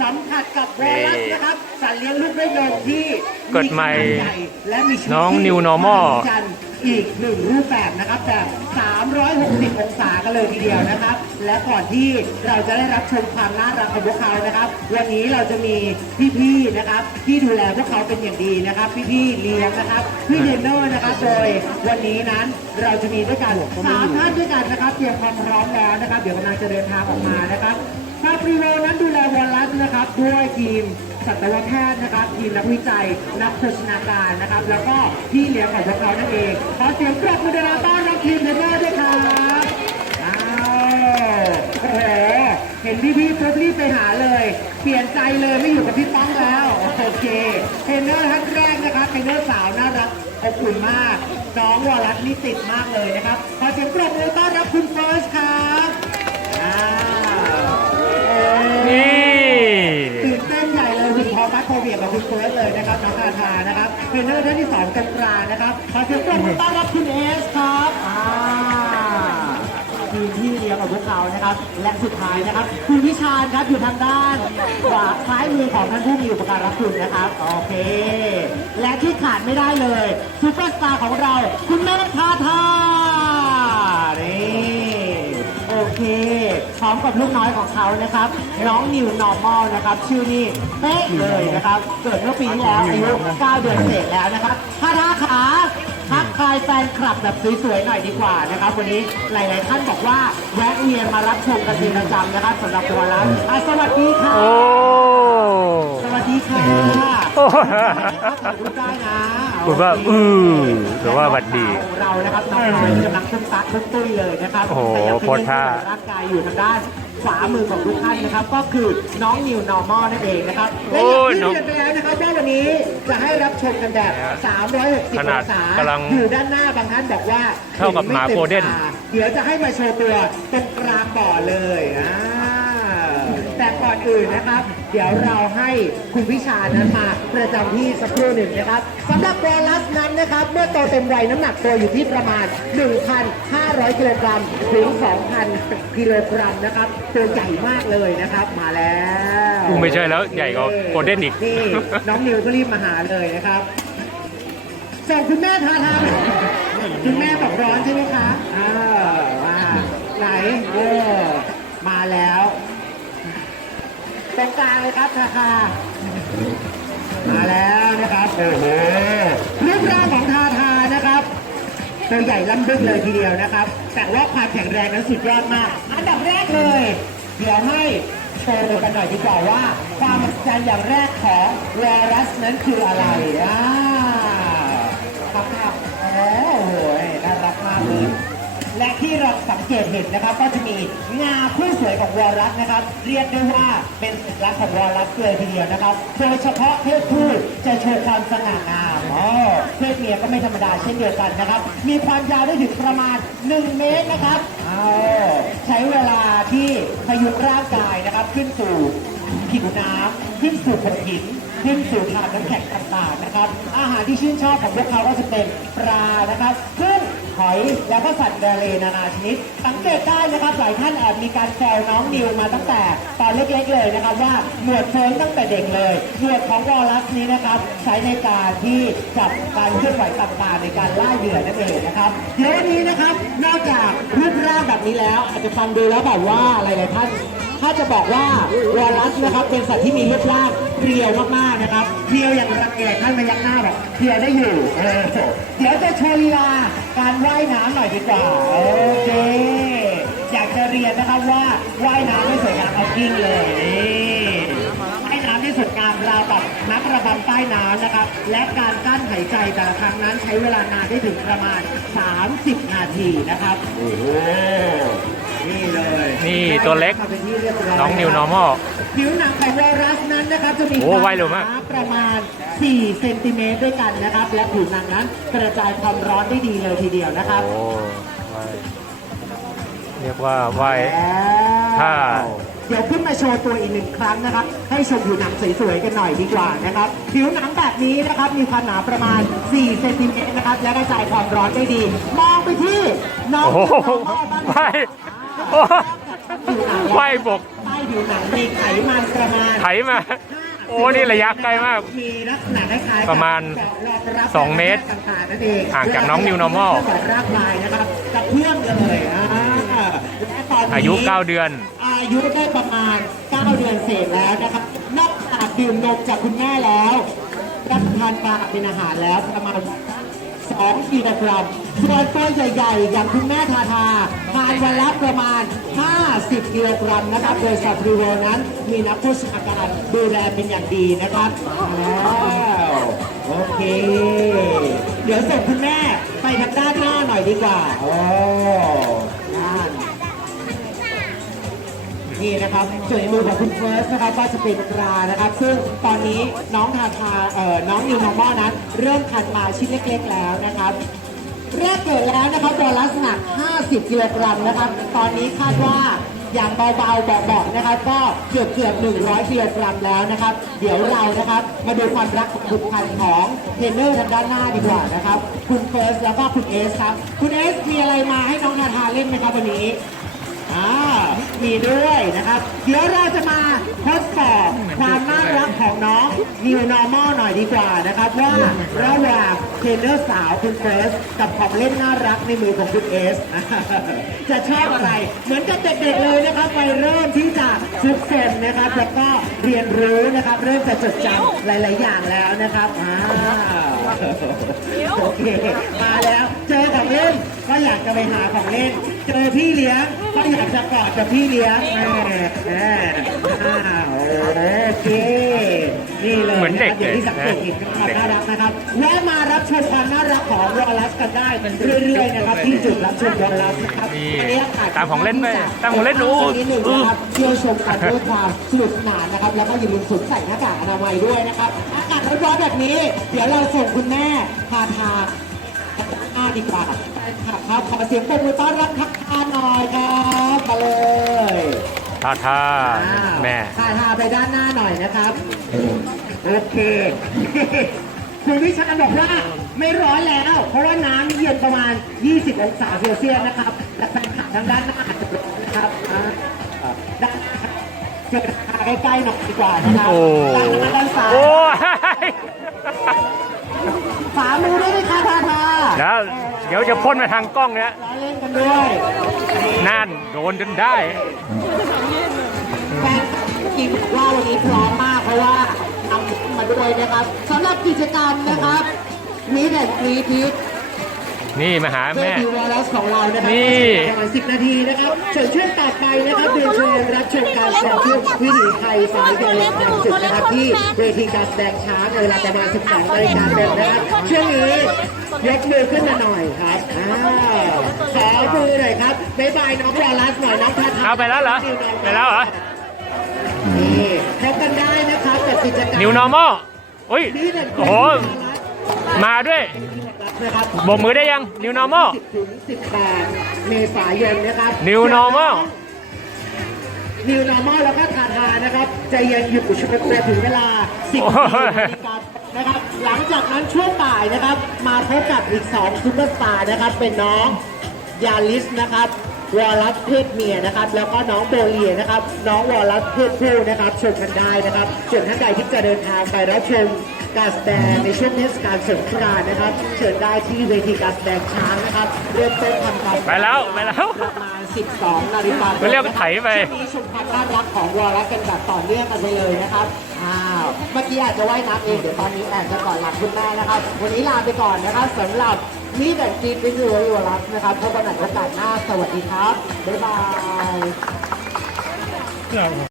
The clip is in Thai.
สัมผัสกับวอลลัสนะครับสัตว์เลี้ยงลูกด้วยนมที่กฎใหม่ขนาดญ่และมีชีวิตน้องที่ New Normal มหัศจรรย์อีกหนึ่งรูปแบบนะครับแบบ 360 องศากันเลยทีเดียวนะครับ และก่อนที่เราจะได้รับชมความน่ารักของพวกเขานะครับ วันนี้เราจะมีพี่ๆนะครับที่ดูแลพวกเขาเป็นอย่างดีนะครับ พี่ๆเลี้ยงนะครับพี่เทรนเนอร์นะครับโดยวันนี้นั้นเราจะมีด้วยกันสามท่านด้วยกันนะครับ เตรียมความพร้อมแล้วนะครับ เดี๋ยวกำลังจะเดินทางออกมานะครับ ชาปรีโวนั้นดูแลวอลลัสนะครับด้วยทีมสัตวแพทย์นะครับทีมนักวิจัยนักโภชนาการนะครับ แล้วก็พี่เลี้ยงของพวกเขานั่นเองขอเสียงปรบมือดังๆต้อนรับทีมเทนเนอร์ด้วยครับอ้าวโอ้โหเห็นพี่ๆปุ๊บรีบไปหาเลย เปลี่ยนใจเลยไม่อยู่กับพี่ป้องแล้วโอเคเทรนเนอร์ท่านแรกนะครับเทรนเนอร์สาวน่ารักอบอุ่นมาก น้องวอลลัสนี่ติดมากเลยนะครับขอเสียงปรบมือต้อนรับคุณเฟิร์สครับอ้าวเอ้ย นี่ ตื่นเต้นใหญ่เลยคุณพอ มัดโคเวียกับคุณเฟิร์สเลยนะครับน้องคาทานะครับเทรนเนอร์ท่านที่สองตรงกลางนะครับขอเสียงปรบมือต้อนรับคุณเอสครับอ่าทีมที่เลี้ยงกับพวกเขานะครับ และสุดท้ายนะครับ คุณวิชาญครับอยู่ทางด้านขวาซ้ายมือของท่านผู้มีอุปการะคุณนะครับโอเค และที่ขาดไม่ได้เลยซูเปอร์สตาร์ของเรา คุณแม่ทาทานี่ โอเคพร้อมกับลูกน้อยของเขานะครับ น้องนิวนอร์มอลนะครับ ชื่อนี่เป๊ะเลยนะครับ เกิดเมื่อปีที่แล้วอายุ9เดือนเศษแล้วนะครับท่าท่าขาทักทายแฟนคลับแบบสวยๆหน่อยดีกว่านะครับ วันนี้หลายๆท่านบอกว่าแวะเวียนมารับชมกันเป็นประจำนะครับสำหรับตัวเราอะสวัสดีค่ะโอ้สวัสดีค่ะโอ้ขอบคุณได้นะ พูดว่าอือหรือว่าหวัดดีของเรานะครับน้องน้อยกำลังตุ้มตักตุ้มตุ้ยเลยนะครับโอ้โหขยับโพสท่าร่างกายอยู่ทางด้านขวามือของทุกท่านนะครับ ก็คือน้องนิวนอร์มอลนั่นเองนะครับและอย่างที่เรียนไปแล้วนะครับว่าวันนี้จะให้รับชมกันแบบ 360ขอนาดงศากำลังอยู่ด้านหน้าบางท่านบอกว่าเท่ากับหมาโกลเด้นเดี๋ยวจะให้มาโชว์ตัวตรงกลางบ่อเลยอ่าแต่ ก่อนอื่นนะครับ เดี๋ยวเราให้คุณวิชานั้นมาประจำที่สักครู่หนึ่งนะครับสำหรับวอลลัสนั้นนะครับ เมื่อโตเต็มวัยน้ำหนักตัวอยู่ที่ประมาณ 1,500 กิโลกรัมถึง 2,000 กิโลกรัมนะครับ ตัวใหญ่มากเลยนะครับ มาแล้วกูไม่ใช่แล้วใหญ่กว่าโกลเด้นอีก นี่น้องนิวก็รีบมาหาเลยนะครับส่งคุณแม่ทาทาหน่อยคุณแม่บอกร้อนใช่ไหมคะอ่าว่า ตาเลยครับทาทามาแล้วนะครับโอ้โหรูปร่างของทาทานะครับตัวใหญ่ลำบึกเลยทีเดียวนะครับ แต่ว่าความแข็งแรงนั้นสุดยอดมาก อันดับแรกเลย เดี๋ยวให้โชว์กันหน่อยดีกว่าว่า ความมหัศจรรย์อย่างแรกของแวรัสนั้นคืออะไรอ่าครับครับโอ้โหน่ารักมากเลย และที่เราสังเกตเห็นนะครับ ก็จะมีงาคู่สวยของวอลลัสนะครับ เรียกได้ว่าเป็นสัญลักษณ์ของวอลลัสเลยทีเดียวนะครับ โดยเฉพาะเพศผู้จะโชว์ความสง่างามอ๋อเพศเมียก็ไม่ธรรมดาเช่นเดียวกันนะครับ มีความยาวได้ถึงประมาณ 1 เมตรนะครับเอาใช้เวลาที่พยุงร่างกายนะครับ ขึ้นสู่ผิวน้ำขึ้นสู่ผงหินขึ้นสู่ทานน้ำแข็งต่างๆนะครับ อาหารที่ชื่นชอบของพวกเขาก็จะเป็นปลานะครับกุ้ง หอย แล้วก็สัตว์ทะเลนานาชนิด สังเกตได้นะครับหลายท่านแอบมีการแซวน้องนิวมาตั้งแต่ตอนเล็กๆเลยนะครับว่าหนวดเฟิร์นตั้งแต่เด็กเลยหนวดของวอลลัสนี้นะครับใช้ในการที่จับการเคลื่อนไหวต่างๆในการล่าเหยื่อนั่นเองนะครับเดี๋ยววันนี้นะครับนอกจากรูปร่างแบบนี้แล้ว อาจจะฟังดูแล้วแบบว่าหลายๆท่านถ้าจะบอกว่าวอลลัสนะครับเป็นสัตว์ที่มีรูปร่างเพรียวมากๆนะครับเพรียวอย่างรังเอกท่านพยักหน้าแบบเพรียวได้อยู่เออเดี๋ยวจะโชว์ลีลา การว่ายน้ำหน่อยดีกว่าโอเค อยากจะเรียนนะครับว่าว่ายน้ำไม่สวยงามเอากิ้งเลยนี่ว่ายน้ำที่สวยงามราวกับนักระบำใต้น้ำนะครับ และการกั้นหายใจแต่ละครั้งนั้นใช้เวลานานได้ถึงประมาณ 30 นาทีนะครับโอ้โห นี่เลยนี่ตัวเล็กข้าไปที่เรียบร้ยน้องนิวนอร์มอลผิวหนังของไวรัสนั้นนะครับจะมีโอ้ความไวเร็วมากหนาประมาณ 4 เซนติเมตรด้วยกันนะครับ และผิวหนังนั้นกระจายความร้อนได้ดีเลยทีเดียวนะครับโอ้ว่ายเรียกว่าว่ายแล้วถ้าเดี๋ยวขึ้นมาโชว์ตัวอีกหนึ่งครั้งนะครับ ให้ชมผิวหนังสวยๆกันหน่อยดีกว่านะครับ ผิวหนังแบบนี้นะครับมีความหนาประมาณ 4 เซนติเมตรนะครับ และกระจายความร้อนได้ดี มองไปที่น้องโอ้โหน้องบ้างว่าย โอ้ว่ายบกใต้ผิวหนังมีไขมันประมาณไถมา โอ้นี่ระยะใกล้มากมีลักษณะคล้ายๆกับประมาณเกาะรองรับสองเมตรต่างๆนั่นเองห่างจากน้อง New Normal เพื่อสอดรากลายนะครับกับเพื่อนเลยอ่าและตอนนี้อายุ 9 เดือน อายุได้ประมาณ 9 เดือนเศษแล้วนะครับนอกจากดื่มนมจากคุณแม่แล้วรับประทานปลาเป็นอาหารแล้วประมาณ 2กิโลกรัมส่วนตัวใหญ่ๆ อย่างคุณแม่ทาทาทานวันละประมาณ 50 กิโลกรัมนะครับ โดยสัตว์รีโวนั้นมีนักโภชนาการดูแลเป็นอย่างดีนะครับโอเค เดี๋ยวส่งคุณแม่ไปทางด้านหน้าหน่อยดีกว่า โอ้ด้า นี่นะครับส่วนในมือของคุณเฟิร์สนะครับก็จะเป็นปลานะครับ ซึ่งตอนนี้น้องทาทาเอ่อน้องนิวนอร์มอลนั้นเริ่มคันมาชิ้นเล็กๆแล้วนะครับแรกเกิดแล้วนะครับตัวลักษณะ 50กิโลกรัมนะครับ ตอนนี้คาดว่าอย่างเบาๆเบาๆนะครับ ก็เกือบเกือบ100กิโลกรัมแล้วนะครับ เดี๋ยวเรานะครับ มาดูความรักของบุตรพันของเทรนเนอร์ทางด้านหน้าดีกว่านะครับ คุณเฟิร์สแล้วก็คุณเอสครับ คุณเอสมีอะไรมาให้น้องทาทาเล่นไหมครับวันนี้ มีด้วยนะครับ เดี๋ยวเราจะมาทดสอบความน่ารักของน้อง New Normal หน่อยดีกว่านะครับ ว่าระหว่างเทรนเนอร์สาวคุณเฟิร์สกับของเล่นน่ารักในมือของคุณเอส จะชอบอะไร เหมือนกับเด็กๆเลยนะครับไปเริ่มที่จะฝึกฝนนะครับแล้วก็เรียนรู้นะครับ เริ่มจะจดจำหลาย ๆ อย่างแล้วนะครับอ่าโอเคมาแล้ว เจอของเล่นก็อยากจะไปหาของเล่น เจอพี่เลี้ยงก็อยากจะกอดกับพี่เลี้ยงแหมแหมอ้าวโอเคนี่เลยเหมือนเด็กะครับเดี๋ยวที่สังเกตเห็นความน่ารักนะครับแวะมารับชมความน่ารักของวอลลัสกันได้เรื่อยๆนะครับที่จุดรับชมวอลลัสนะครับนี่อันนี้อากาศตามของเล่นไปตามของเล่นดูนิดหนึ่งนะครับ เที่ยวชมกันด้วยความสนุกสนานนะครับ แล้วก็อย่าลืมสวมใส่หน้ากากอนามัยด้วยนะครับ อากาศร้อนๆแบบนี้ เดี๋ยวเราส่งคุณแม่พาทา หน้าดีกว่าครับครับขอเสียงปรบมือต้อนรับทักทายหน่อยครับมาเลยทาทาอ้าวแม่พาทาไปด้านหน้าหน่อยนะครับโอเคคุณวิชาญบอกว่าไม่ร้อนแล้ว เพราะว่าน้ำนี่เย็นประมาณ 20 องศาเซลเซียสนะครับแต่แฟนคลับทางด้านหน้าอาจจะร้อนนะครับอ่าด้านเจอทาใกล้ๆหน่อยดีกว่านะครับโอ้ด้านหน้าด้านซ้ายโอ้ย ฝามือด้วยไหมคะทาทาแล้วเดี๋ยวจะพ่นมาทางกล้องเนี้ยล้อเล่นกันด้วยนั่นโดนจนได้แฟนจริงบอกว่าวันนี้พร้อมมากเพราะว่านำมาด้วยนะครับสำหรับกิจกรรมนะครับมีแต่กรีพีทนี่มาหาเพื่อแม่ดีวอลลัสของเรานะครันี่ประมาณ10นาทีนะครับส่วนช่วงต่อไปนะครับเรียนเชิญรับชมการแสดงชุด วิถีไทยสายเดินทางจุดนะครับที่เวทีการแสดงช้างในเวลาประมาณ12นาฬิกาเต็มนะครับช่วงนี้ยกมือขึ้นมาหน่อยครับอ้าวขอมือหน่อยครับบ๊ายบายน้องวอลลัสหน่อยน้องทัศน์เอาไปแล้วเหรอไปแล้วเหรอนี่พบกันได้นะครับกับกิจกรรม New Normal อุ้ยนี่เป็นโอ้โหมาด้วยนะครับโบกมือได้ยัง New Normal 10ถึง18เมษายนนะครับ New Normal New Normal แล้วก็ทาทานะครับใจเย็นอยู่ช่วงถึงเวลา 10โอ้นาฬิยกานะครับ หลังจากนั้นช่วงบ่ายนะครับ มาพบกับอีก 2 ซูเปอร์สตาร์นะครับ เป็นน้องยาลิสนะครับวอลลัสเพศเมียนะครับ แล้วก็น้องโบเลียนะครับ น้องวอลลัสเพศผู้นะครับชมกันได้นะครับส่วนท่านใดที่จะเดินทางไปรับชมการแสดงในช่วงเทศกาลสงกรานต์นะครับ เชิญได้ที่เวทีการแสดงช้างนะครับ เริ่มต้นทำการไปแล้วไปแล้วประมาณ 12นาฬิกาไปเรียกว่าไถไปช่วงนี้ชมความน่ารักของวอลลัสกันแบบต่อเนื่องกันไปเลยนะครับอ้าวเมื่อกี้อาจจะว่ายน้ำเองเดี๋ยวตอนนี้แอบจะก่อนหลับคุณแม่นะครับ วันนี้ลาไปก่อนนะครับสำหรับนี่แต่จีนวิดีโอวอลลัสนะครับพบกันใหม่โอกาสหน้าสวัสดีครับบ๊ายบาย